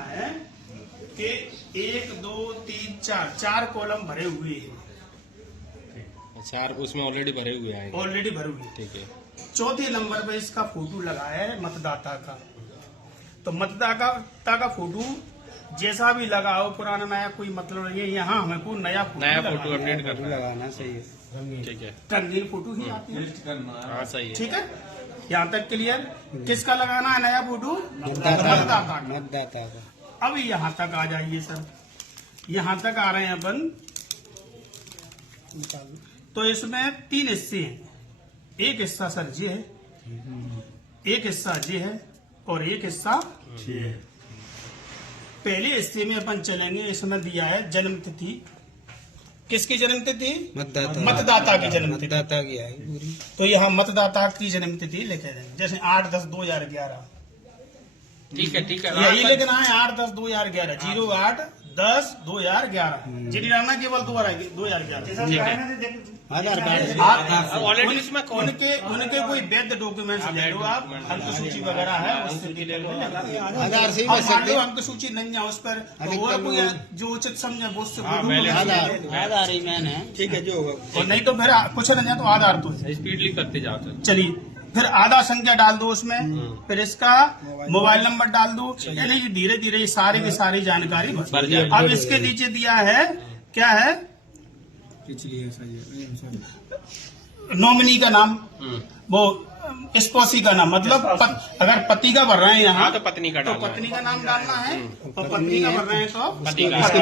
करना है कि 1 2 3 4 कॉलम भरे हुए हैं, 4 उसमें ऑलरेडी भरे हुए हैं, ऑलरेडी भरे हुए। ठीक है। चौथे नंबर पे इसका फोटो लगाया है मतदाता का। तो मतदाता का फोटो जैसा भी लगाओ, पुराना नया कोई मतलब नहीं है। यहाँ हमको नया फोटो अपडेट करना लगाना सही है, ठीक है। रंगीन फोटो ही आती है। हाँ सही है, ठीक है, यहाँ तक क्लियर। किसका लगाना है नया फोटो? मतदाता का। मतदाता का। अब यहाँ तक आ जाइए सर, यहाँ तक आ रहे हैं अपन। तो इसमें 3 हिस्से हैं। एक हिस्सा सर ये है, एक हिस्सा ये है और एक हिस्सा ये है। पहले हिस्से में अपन चलेंगे। इसमें दिया है जन्म तिथि। किसकी जन्म तिथि? मतदाता की जन्म तिथि। मतदाता की आई पूरी। तो यहाँ मतदाता की जन्म तिथि लिखे देंगे, जैसे 8/10/2011। ठीक है, ठीक है। यही लिखना है 8/10/2011, 08/10/2011। जी रहना केवल 2011। आधार कार्ड ऑलरेडी इसमें उनके कोई वैध डॉक्यूमेंट्स ले लो आप, अंक सूची वगैरह है उससे ले लो। आधार से अब मान लो अंक सूची नहीं है उस पर, तो और कोई जो उचित समझे वो उससे आधार ही मैन है, ठीक है जो होगा। और नहीं तो फिर कुछ नहीं है तो आधार तो स्पीडली करते जाओ सर। चलिए, फिर आधार संख्या डाल दो उसमें, फिर इसका मोबाइल नंबर डाल दो। यानी कि धीरे धीरे ये सारी की सारी जानकारी भर जाए। अब इसके नीचे दिया है क्या है? नॉमिनी का नाम, वो स्पॉसी का नाम, मतलब अगर पति का भर रहे हैं यहाँ तो पत्नी का तो पत्नी का नाम डालना है, और पत्नी का भर रहे हैं तो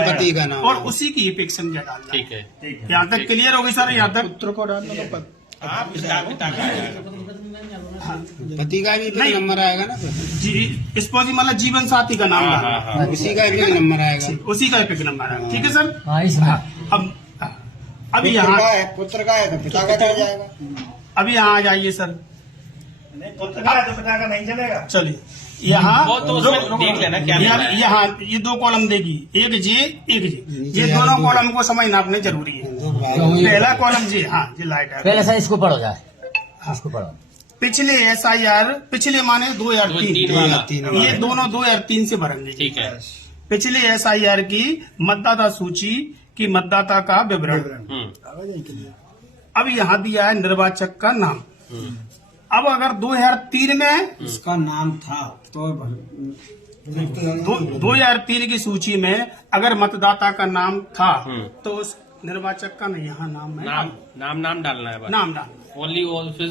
पति का नाम, और उसी की पिक संख्या डालना। ठीक है। यहाँ तक क्लियर होगी सर? यहाँ तक पुत्र को डालना तो पति का भी नंबर आएगा ना, स्पॉसी मतलब जीवन साथी का नाम डालना, उसी का भी नंबर आएगा, उसी का पिक नंबर आएगा। ठीक है सर। अब यहाँ पुत्र का है तो पिता का चल जाएगा। अभी यहाँ आ जाइए सर। पुत्र का है तो पिता का नहीं चलेगा। चलिए यहाँ देख लेना क्या यहाँ ये 2 कॉलम देगी, एक जे एक जे। ये दोनों कॉलम को समझना अपने जरूरी है। पहला कॉलम जी, हाँ जी लाइट है। पहले सर इसको पढ़ो जाए, इसको पढ़ो। पिछले SIR, पिछले माने 2003, ये दोनों 2003 से भरेंगे। ठीक है। पिछले SIR की मतदाता सूची की मतदाता का विवरण। अब यहाँ दिया है निर्वाचक का नाम। अब अगर 2003 में इसका नाम था तो 2003 की सूची में अगर मतदाता का नाम था तो उस निर्वाचक का नहीं, यहाँ नाम है, नाम डालना है, नाम डालना ओनली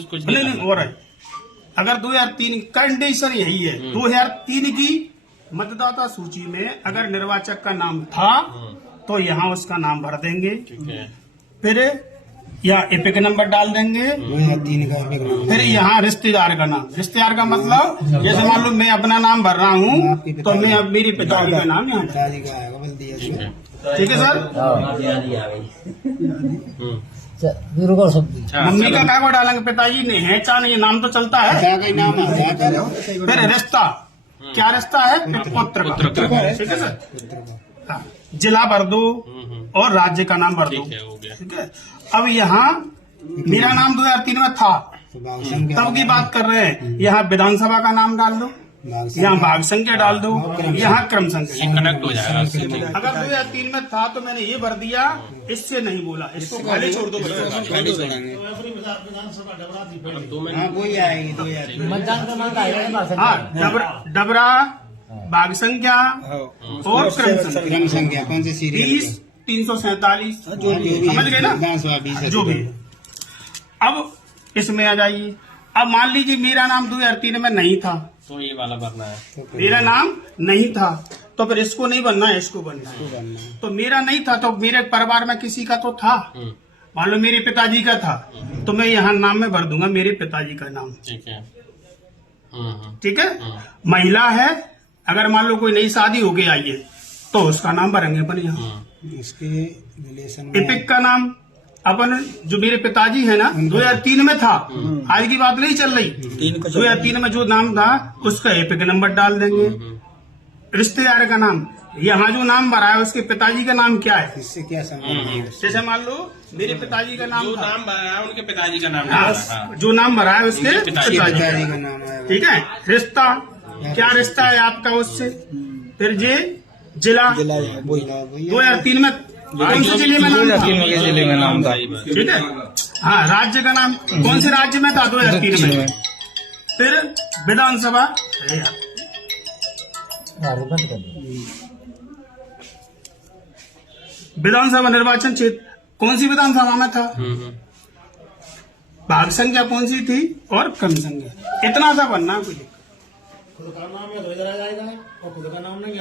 कुछ नहीं हो रहा है। अगर 2003 कंडीशन यही है, 2003 की मतदाता सूची में अगर निर्वाचक का नाम था तो यहाँ उसका नाम भर देंगे। फिर यहाँ एपिक नंबर डाल देंगे। 2003 का फिर यहाँ रिश्तेदार का नाम, रिश्तेदार का मतलब जैसे मान लो मैं अपना नाम भर रहा हूँ तो मैं अब मेरी पिताजी का नाम यहाँ। पिताजी का आएगा, बस दिया। ठीक है सर। रुको सब। मम्मी का क्या को डालेंगे? पिताजी नहीं है, चाह नहीं, नाम तो चलता है। फिर रिश्ता, क्या रिश्ता है? पुत्र का। ठीक है सर। हाँ, जिला भर दो और राज्य का नाम भर दो। ठीक है। अब यहाँ मेरा नाम 2003 में था तब की बात कर रहे हैं। यहाँ विधानसभा का नाम डाल दो, यहाँ भाग संख्या डाल दो, यहाँ क्रम संख्या कनेक्ट हो जाएगा। अगर 2003 में था तो मैंने ये भर दिया, इससे नहीं बोला, इसको खाली छोड़ दो। वही आएगी मतदान क्रमांक आएगा। हाँ, डबरा, भाग संख्या और क्रम संख्या कौन सी सीरियल 30-347 समझ गए ना, जो भी। अब इसमें आ जाइए। अब मान लीजिए मेरा नाम 2003 में नहीं था, तो ये वाला भरना है। मेरा नाम नहीं था तो फिर इसको नहीं बनना है, इसको बनना है। तो मेरा नहीं था तो मेरे परिवार में किसी का तो था, मान लो मेरे पिताजी का था तो मैं यहाँ नाम में भर दूंगा मेरे पिताजी का नाम। ठीक है। ठीक है। महिला है, अगर मान लो कोई नई शादी हो गई आई है तो उसका नाम भरेंगे अपन यहाँ। इसके रिलेशन एपिक का नाम अपन, जो मेरे पिताजी है ना 2003 में था, आज की बात नहीं चल रही। 2003 में जो नाम था उसका एपिक नंबर डाल देंगे। रिश्तेदार का नाम, यहाँ जो नाम भरा है उसके पिताजी का नाम क्या है, इससे क्या संबंध? जैसे मान लो मेरे पिताजी का नाम, जो नाम भरा है उनके पिताजी का नाम। हाँ, जो नाम भरा है उसके पिताजी का नाम है। ठीक है। रिश्ता, क्या रिश्ता है आपका उससे? फिर ये जिला वही ना वही 2003 में कौन से जिले में नाम था? जिले में नाम था। ठीक है। हाँ, राज्य का नाम कौन से राज्य में था 2003 में? फिर विधानसभा, अरे यार, बंद कर दो। विधानसभा निर्वाचन क्षेत्र कौन सी विधानसभा में था? भाग संख्या कौन सी थी और कम संख्या, इतना सा बनना कोई। खुद का नाम या तो इधर आ जाएगा और खुद का नाम नहीं